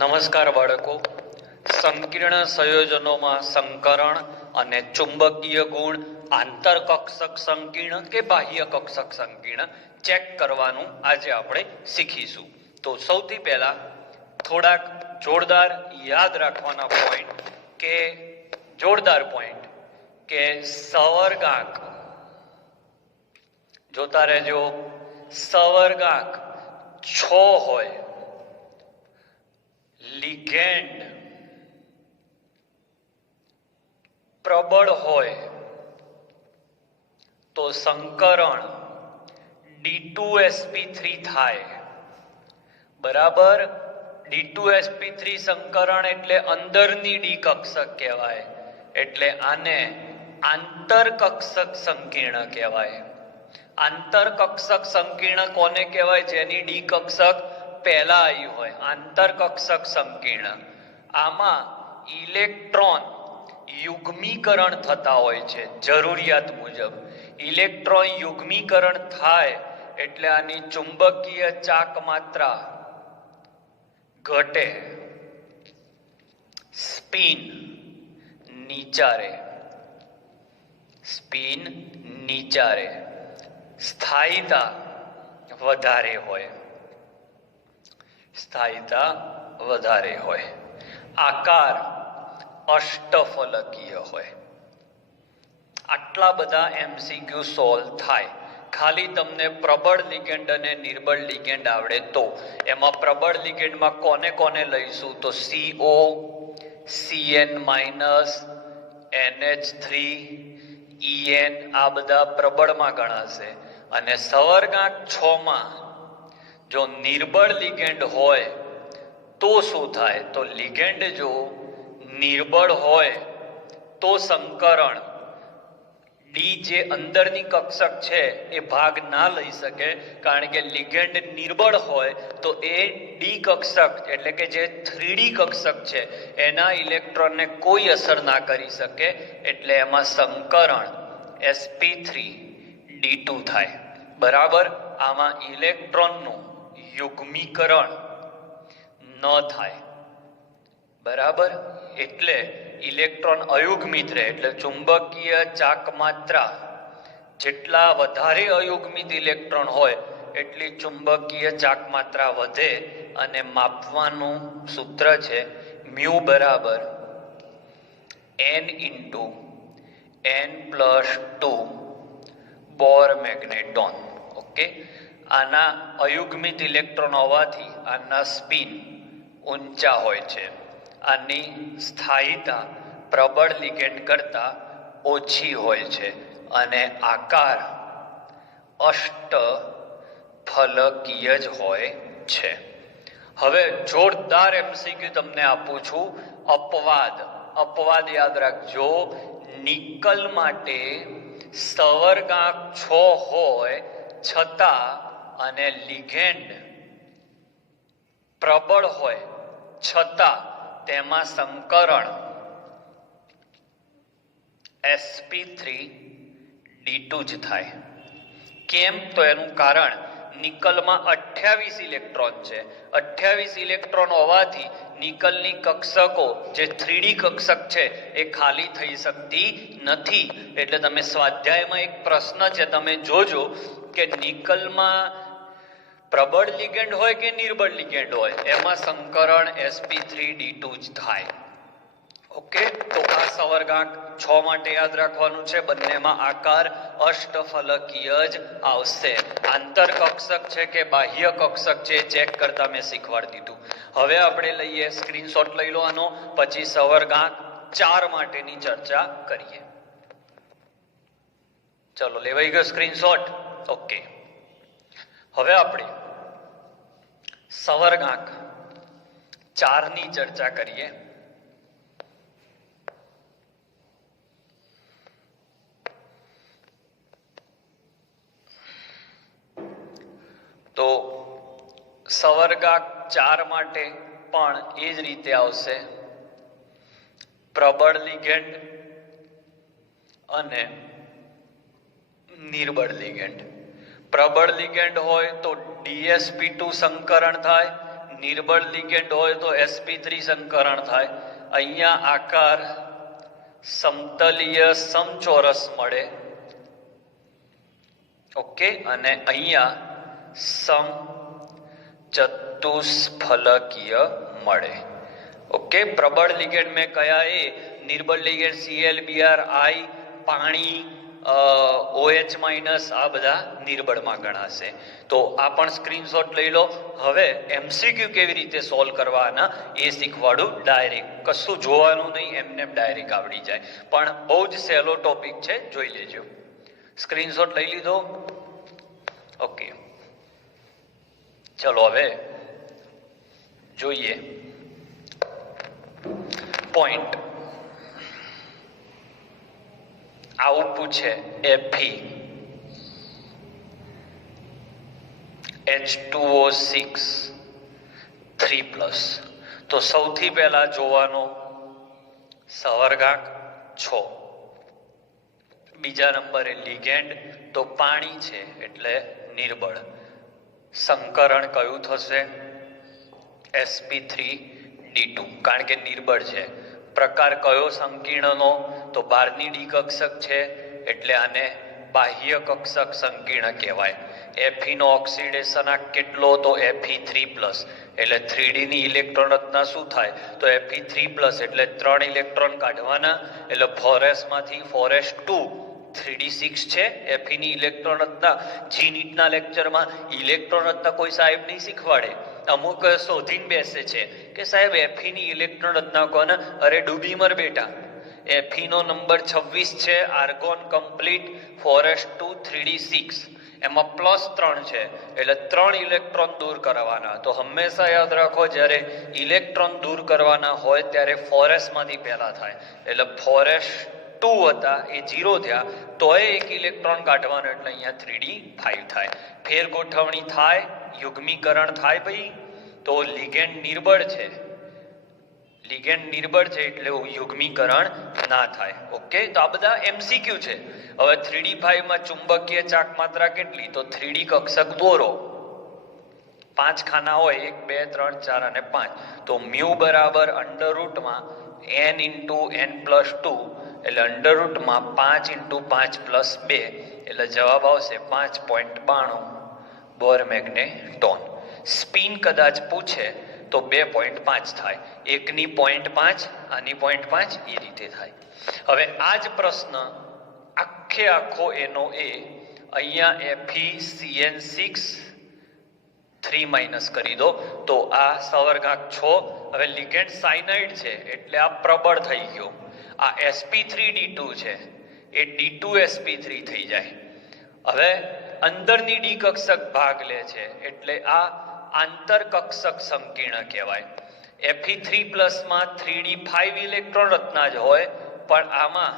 નમસ્કાર બાળકો. સંકીર્ણ સંયોજનોમાં સંકરણ અને ચુંબકીય ગુણ આંતરકક્ષક સંકીર્ણ કે બાહ્ય કક્ષક સંકીર્ણ ચેક કરવાનું આજે આપણે શીખીશું. તો સૌથી પહેલા થોડાક જોરદાર યાદ રાખવાના પોઈન્ટ કે સવર્ગાંક જોતા રહેજો. સવર્ગાંક 6 હોય, લિગેન્ડ પ્રબળ હોય તો સંકરણ D2sp3 થાય. બરાબર. D2sp3 સંકરણ એટલે અંદરની ડી કક્ષક કહેવાય, એટલે આને આંતરકક્ષક સંકીર્ણ કહેવાય. આંતરકક્ષક સંકીર્ણ કોને કહેવાય? જેની ડી કક્ષક પહેલા આવી હોય. આંતરકક્ષક સંકીર્ણ. આમાં ઇલેક્ટ્રોન યુગ્મીકરણ થતા હોય છે. જરૂરિયાત મુજબ ઇલેક્ટ્રોન યુગ્મીકરણ થાય એટલે આની ચુંબકીય ચાક માત્રા ઘટે, સ્પિન નીચા રહે, સ્થાયીતા વધારે હોય, આકાર અષ્ટફલકીય હોય. આટલા બધા MCQ સોલ્વ થાય. ખાલી તમને પ્રબળ લિગેન્ડ અને નિર્બળ લિગેન્ડ આવડે તો. એમાં પ્રબળ લિગેન્ડમાં કોને લઈશું? તો CO, CN-, NH3, EN આ બધા પ્રબળમાં ગણાશે. અને સવર્ગાંક 6 માં જો નિર્બળ લિગેન્ડ હોય તો શું થાય? તો લિગેન્ડ જો નિર્બળ હોય તો સંકરણ ડી જે અંદરની કક્ષક છે એ ભાગ ના લઈ શકે, કારણ કે લિગેન્ડ નિર્બળ હોય તો એ ડી કક્ષક એટલે કે જે 3D કક્ષક છે એના ઇલેક્ટ્રોનને કોઈ અસર ના કરી શકે, એટલે એમાં સંકરણ sp3d2 થાય. બરાબર. આમાં ઇલેક્ટ્રોનનું યુગ્મીકરણ ન થાય. બરાબર. એટલે ઇલેક્ટ્રોન અયુગ્મિત રહે, એટલે ચુંબકીય ચાક માત્રા જેટલા વધારે અયુગ્મિત ઇલેક્ટ્રોન હોય એટલી ચુંબકીય ચાક માત્રા વધે. અને માપવાનું સૂત્ર છે μ બરાબર n×n+2 બોર મેગ્નેટોન. ઓકે. આના અયુગ્મિત ઇલેક્ટ્રોન હોવાથી આના સ્પિન ઊંચા હોય છે. આની સ્થાયીતા પ્રબળ લિગેન્ડ કરતા ઓછી હોય છે અને આકાર અષ્ટફલકીય જ હોય છે. હવે જોરદાર MCQ તમને આપું છું. અપવાદ યાદ રાખજો. નિકલ માટે સવર્ગાંક 6 હોય છતાં અને લિગેન્ડ પ્રબળ હોય છતાં તેમાં સંકરણ sp3d2 જ થાય. કેમ? તો એનું કારણ નિકલમાં 28 ઇલેક્ટ્રોન છે. 28 ઇલેક્ટ્રોન હોવાથી નિકલની કક્ષકો જે 3D કક્ષક છે એ ખાલી થઈ શકતી નથી. એટલે તમે સ્વાધ્યાયમાં એક પ્રશ્ન છે, તમે જોજો કે નિકલમાં પ્રબળ લિગેન્ડ હોય કે નિર્બળ લિગેન્ડ હોય, એમાં સંકરણ sp3d2 જ થાય. ઓકે. તો આ સવર્ગાંક 6 માટે યાદ રાખવાનું છે. બંનેમાં આકાર અષ્ટફલકીય જ આવશે. આંતરકક્ષક છે કે બાહ્ય કક્ષક છે ચેક કરતા મેં શીખવાડી દીધું. હવે આપણે લઈએ સ્ક્રીનશોટ લઈ લો આનો, પછી સવર્ગાંક 4 માટેની ચર્ચા કરીએ. ચલો, લેવાઈ ગયો સ્ક્રીનશોટ? ઓકે. હવે આપણે સવર્ગાંક 4 ની ચર્ચા કરીએ. તો સવર્ગાંક 4 માટે પણ એ જ રીતે આવશે. પ્રબળ લિગેન્ડ અને નિર્બળ લિગેન્ડ. પ્રબળ લિગેન્ડ હોય તો DsP2 સંકરણ થાય, નિર્બળ લિગેન્ડ હોય તો sp3 સંકરણ થાય. અહીંયા આકાર સમતલીય સમચોરસ મળે. ઓકે, અને અહીંયા સમચતુષ્ફલકીય મળે. ઓકે, પ્રબળ લિગેન્ડ મેં કયા એ નિર્બળ લિગેન્ડ ClBr I પાણી OH માઇનસ આ બધા નિર્બળમાં ગણાશે. તો આ પણ સ્ક્રીનશોટ લઈ લો. હવે MCQ કેવી રીતે સોલ્વ કરવાના એ શીખવાડું. ડાયરેક્ટ કશું જોવાનું નહીં, એમને ડાયરેક્ટ આવડી જાય. પણ બહુ જ સહેલો ટોપિક છે, જોઈ લેજો. સ્ક્રીનશોટ લઈ લીધો? ઓકે, ચલો હવે જોઈએ પોઈન્ટ. આવું પૂછે Fe H2O6 3+. તો સૌથી પહેલા જોવાનો સવર્ગાંક 6. બીજા નંબરે લિગેન્ડ તો પાણી છે એટલે નિર્બળ. સંકરણ કયું થશે? sp3d2 કારણ કે નિર્બળ છે. પ્રકાર કયો સંકીર્ણનો? તો 12ની ડી કક્ષક છે એટલે આને બાહ્ય કક્ષક સંકીર્ણ કહેવાય. Fe નો ઓક્સિડેશન કેટલો? તો Fe3+. એટલે 3D ની ઇલેક્ટ્રોન રચના શું થાય? તો Fe3+ એટલે 3 ઇલેક્ટ્રોન કાઢવાના. એટલે 4s માંથી 4s2 3d6 છે. Fe ની ઇલેક્ટ્રોન રચના GNET લેક્ચરમાં ઇલેક્ટ્રોન રચના કોઈ સાહેબ નહીં શીખવાડે. અમુક શોધીને બેસે છે કે સાહેબ Fe ની ઇલેક્ટ્રોન રચના કોને? અરે ડૂબી મર બેટા. Fe નો નંબર 26 છે. આર્ગોન કમ્પ્લીટ 4s2 3d6 એમાં +3 છે એટલે 3 ઇલેક્ટ્રોન દૂર કરવાના. તો હંમેશા યાદ રાખો જ્યારે ઇલેક્ટ્રોન દૂર કરવાના હોય ત્યારે 4s માંથી પહેલા થાય. એટલે 4s2 હતા એ 0 થયા તોય એક ઇલેક્ટ્રોન કાઢવાનો એટલે અહીંયા 3d5 થાય. ફેર ગોઠવણી થાય, યુગ્મીકરણ થાય ભાઈ. તો લિગેન્ડ નિર્બળ છે, લિગેન્ડ નિર્બળ છે એટલે યુગ્મીકરણ ના થાય. ઓકે, તો આ બધા MCQ છે. હવે 3d5 માં ચુંબકીય ચાક માત્રા કેટલી? તો 3d કક્ષક દોરો. 5 ખાના હોય, 1 2 3 4 અને 5. તો મ્યુ બરાબર અંડરરૂટમાં n × n+2 એટલે અંડરરૂટમાં 5 × 5 + 2 એટલે જવાબ આવશે 5.92 બોર મેગ્નેટોન. સ્પિન કદાચ પૂછે તો 2.5 થાય. એકની 0.5 આની 0.5 એ રીતે થાય. હવે આ જ પ્રશ્ન આખો એનો એ અહીંયા FeCN6 3- કરી દો તો આ સવર્ગાંક 6. હવે લિગેન્ડ સાયનાઇડ છે એટલે આ પ્રબળ થઈ ગયો. આ sp3d2 છે એ d2sp3 થઈ જાય. હવે અંદરની ડી કક્ષક ભાગ લે છે એટલે આ આંતર કક્ષક સંકીર્ણ કહેવાય. Fe3+ માં 3d5 ઇલેક્ટ્રોન રચના જ હોય પણ આમાં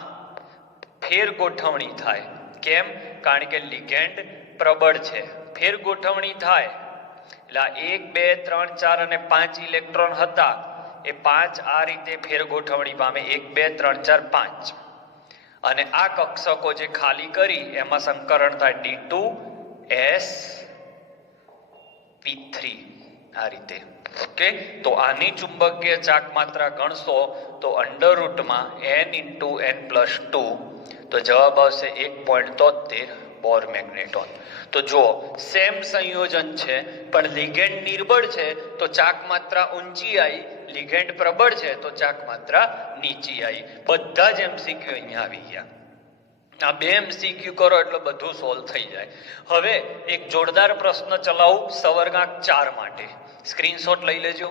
ફેર ગોઠવણી થાય. કેમ? કારણ કે લિગેન્ડ પ્રબળ છે. ફેર ગોઠવણી થાય એટલે 1 2 3 4 અને 5 ઇલેક્ટ્રોન હતા એ 5 આ રીતે ફેર ગોઠવણી પામે. 1 2 3 4 5 અને આ કક્ષકો જે ખાલી કરી એમાં સંકરણ થાય d2sp3 આ રીતે. ઓકે, તો આની ચુંબકીય ચાક માત્રા ગણશો તો અંડરરૂટમાં n × n+2 તો જવાબ આવશે 1.73 બોર મેગ્નેટોન. તો જો સેમ સંયોજન છે પણ લિગેન્ડ નિર્બળ છે તો ચાક માત્રા ઊંચી આવી, લિગેન્ડ પ્રબળ છે તો ચાક માત્રા નીચી આવી. બધા જ MCQ અહીંયા આવી ગયા. આ 2 MCQ કરો એટલે બધું સોલ્વ થઈ જાય. હવે એક જોરદાર પ્રશ્ન ચલાવું સવર્ગાંક 4 માટે. સ્ક્રીનશોટ લઈ લેજો.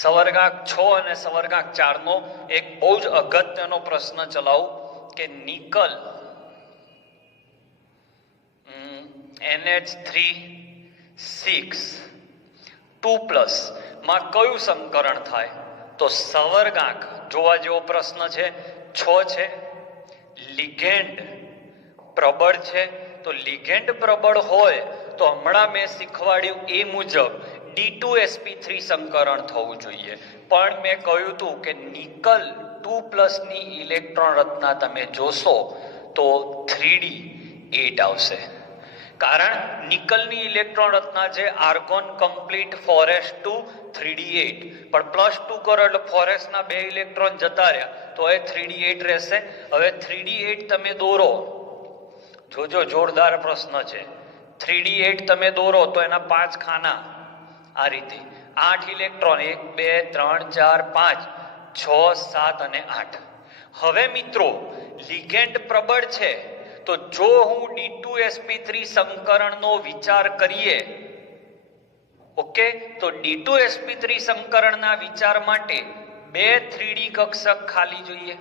સવર્ગાંક 6 અને સવર્ગાંક 4 નો એક બહુ જ અગત્યનો પ્રશ્ન ચલાવું કે નિકલ NH3 6 2+ માં કયું સંકરણ થાય? તો સવર્ગાંક જોવા જેવો પ્રશ્ન છે. 6 છે, લિગેન્ડ પ્રબળ છે. તો લિગેન્ડ પ્રબળ હોય તો હમણાં મેં શીખવાડ્યું એ મુજબ D2sp3 સંકરણ થવું જોઈએ, પણ મેં કહ્યું હતું કે નિકલ 2+ ની ઇલેક્ટ્રોન રચના તમે જોશો તો 3D8 આવશે, કારણ નિકલની ઇલેક્ટ્રોન રચના છે આર્ગોન કમ્પ્લીટ 4s2 3D8, પણ +2 કરો એટલે 4s ના 2 ઇલેક્ટ્રોન જતા રહ્યા તો એ 3D8 રહેશે. હવે 3D8 તમે દોરો, જોજો જોરદાર પ્રશ્ન છે. 3D8 તમે દોરો તો એના 5 ખાના આ રીતે, 8 ઇલેક્ટ્રોન, 1 2 3 4 5 6 7 અને 8. હવે મિત્રો લિગેન્ડ પ્રબળ છે, તો જો હું D2sp3 સંકરણનો વિચાર કરીએ, ઓકે, તો D2sp3 સંકરણના વિચાર માટે 2 3D કક્ષક ખાલી જોઈએ.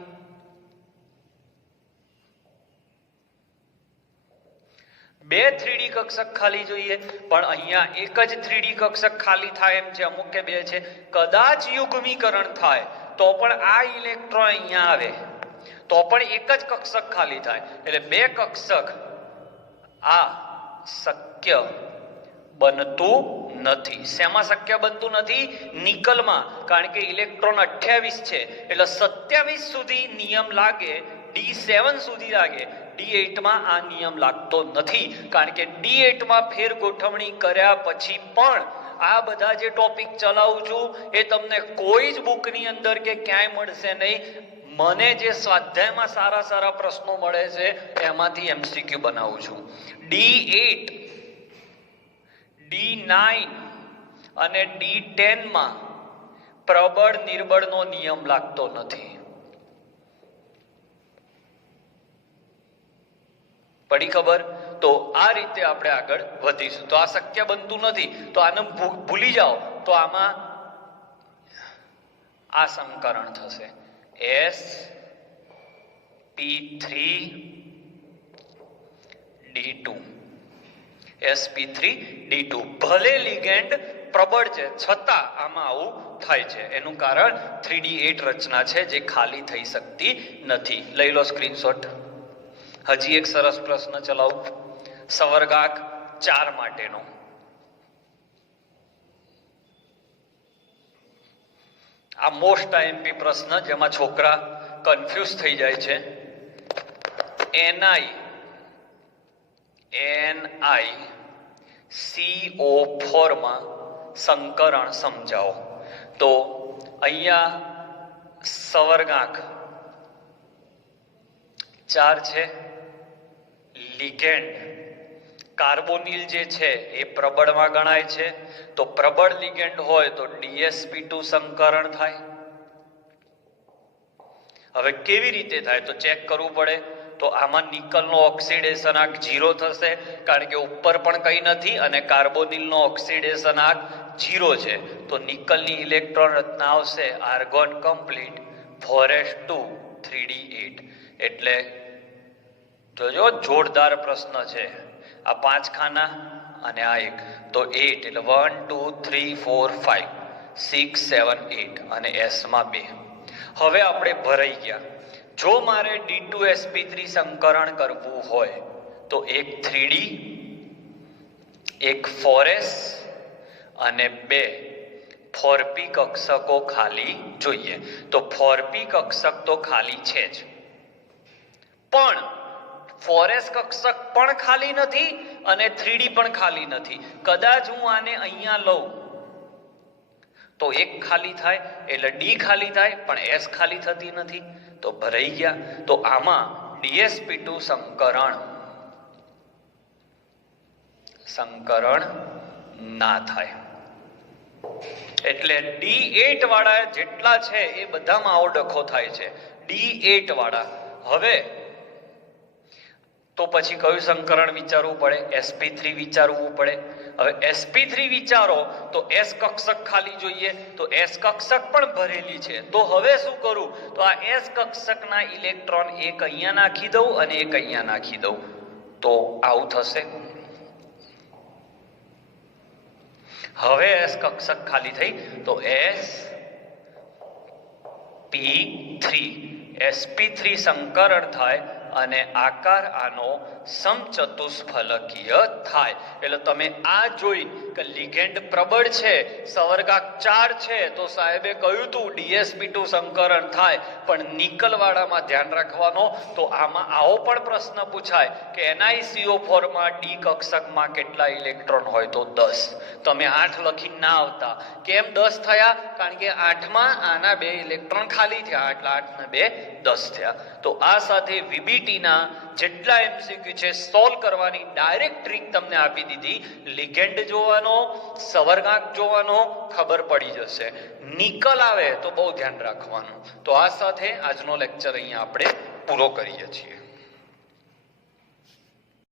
2 3D કક્ષક ખાલી જોઈએ, પણ અહીંયા એક જ 3D કક્ષક ખાલી થાય એમ છે, અમુક કે 2 છે. કદાચ યુગ્મીકરણ થાય તો પણ આ ઇલેક્ટ્રોન અહીંયા આવે તો પણ એક જ કક્ષક ખાલી થાય, એટલે 2 કક્ષક આ શક્ય બનતું નથી. શેમાં શક્ય બનતું નથી? નિકલમાં, કારણ કે ઇલેક્ટ્રોન 28 છે એટલે 27 સુધી નિયમ લાગે, D7 સુધી લાગે. D8 માં આ નિયમ લાગતો નથી, કારણ કે D8 માં ફેર ગોઠવણી કર્યા પછી પણ આ બધા જે ટોપિક ચલાવું છું એ તમને કોઈ જ બુકની અંદર કે ક્યાંય મળશે નહીં. મને જે સ્વાધ્યાયમાં સારા સારા પ્રશ્નો મળે છે એમાંથી MCQ બનાવું છું. D8, D9 અને D10 માં પ્રબળ નિર્બળનો નિયમ લાગતો નથી. પડી ખબર? તો આ રીતે આપણે આગળ વધીશું. તો આ શક્ય બનતું નથી, તો આને ભૂલી જાઓ, તો આમાં આ સંકરણ થશે sp3d2. sp3d2 ભલે લિગેન્ડ પ્રબળ છે છતાં આમાં આવું થાય છે. એનું કારણ 3d8 રચના છે જે ખાલી થઈ શકતી નથી. લઈ લો સ્ક્રીનશોટ. હજી એક સરસ પ્રશ્ન ચલાવું, સવર્ગાંક 4 માટેનો. આ મોસ્ટ આઈએમપી પ્રશ્ન જેમાં છોકરા કન્ફ્યુઝ થઈ જાય છે. NiCO4 માં સંકરણ સમજાવો. તો અહીંયા સવર્ગાંક 4 છે. લિગેન્ડ કાર્બોનિલ જે છે એ પ્રબળમાં ગણાય છે, તો પ્રબળ લિગેન્ડ હોય તો DsP2 સંકરણ થાય. હવે કેવી રીતે થાય તો ચેક કરવું પડે. તો આમાં નિકલનો ઓક્સિડેશનાંક 0 થશે, કારણ કે ઉપર પણ કંઈ નથી અને કાર્બોનિલનો ઓક્સિડેશનાંક 0 છે. તો નિકલની ઇલેક્ટ્રોન રચના આવશે આર્ગોન કમ્પ્લીટ 4s2 3d8. એટલે જોજો જોરદાર પ્રશ્ન છે. આ 5 ખાના અને આ એક, તો 8 એટલે 1 2 3 4 5 6 7 8 અને S માં 2. હવે આપણે ભરાઈ ગયા. જો મારે D2sp3 સંકરણ કરવું હોય તો એક 3D, એક 4s અને 2 4p કક્ષકો ખાલી જોઈએ. તો 4p કક્ષક તો ખાલી છે જ, પણ 4s કક્ષક પણ ખાલી નથી અને 3D પણ ખાલી નથી. કદાચ હું આને અહીંયા લઉં તો એક ખાલી થાય એટલે D ખાલી થાય, પણ S ખાલી થતી નથી, તો ભરાઈ ગયા. તો આમાં DsP2 સંકરણ ના થાય. એટલે D8 વાળા જેટલા છે એ બધામાં આવો ડખો થાય છે, D8 વાળા. હવે તો પછી કયું સંકરણ વિચારવું પડે? sp3 વિચારવું પડે. હવે sp3 વિચારો તો S કક્ષક ખાલી જોઈએ, તો S કક્ષક પણ ભરેલી છે. તો હવે શું કરું? તો આ S કક્ષકના ઇલેક્ટ્રોન એક અહીંયા નાખી દઉં અને એક અહીંયા નાખી દઉં, તો આવું થશે. હવે S કક્ષક ખાલી થઈ તો sp3 સંકરણ થાય અને આકાર આનો સમચતુષ્ફલકીય થાય. એટલે તમે આ જોઈ કે લિગેન્ડ પ્રબળ છે, સવર્ગાંક 4 છે, તો સાહેબે કહ્યું હતું DsP2 સંકરણ થાય. પણ નિકલ વાળામાં ધ્યાન રાખવાનો, તો આમાં આવો પણ પ્રશ્ન પૂછાય કે NiCO4 માં ડી કક્ષકમાં કેટલા ઇલેક્ટ્રોન હોય, તો 10. તમે 8 લખીને ના આવતા. કેમ 10 થયા? કારણ કે 8 માં આના 2 ઇલેક્ટ્રોન ખાલી થયા, એટલે 8 ને 2 10 થયા. તો આ સાથે VBT ના જેટલા MCQ છે સોલ્વ કરવાની ડાયરેક્ટ ટ્રીક તમને આપી દીધી. લિગેન્ડ જોવાનો, સવર્ગાંક જોવાનો, ખબર પડી જશે. નિકલ આવે તો બહુ ધ્યાન રાખવાનું. તો આ સાથે આજનો લેક્ચર અહીંયા આપણે પૂરો કરીએ છીએ.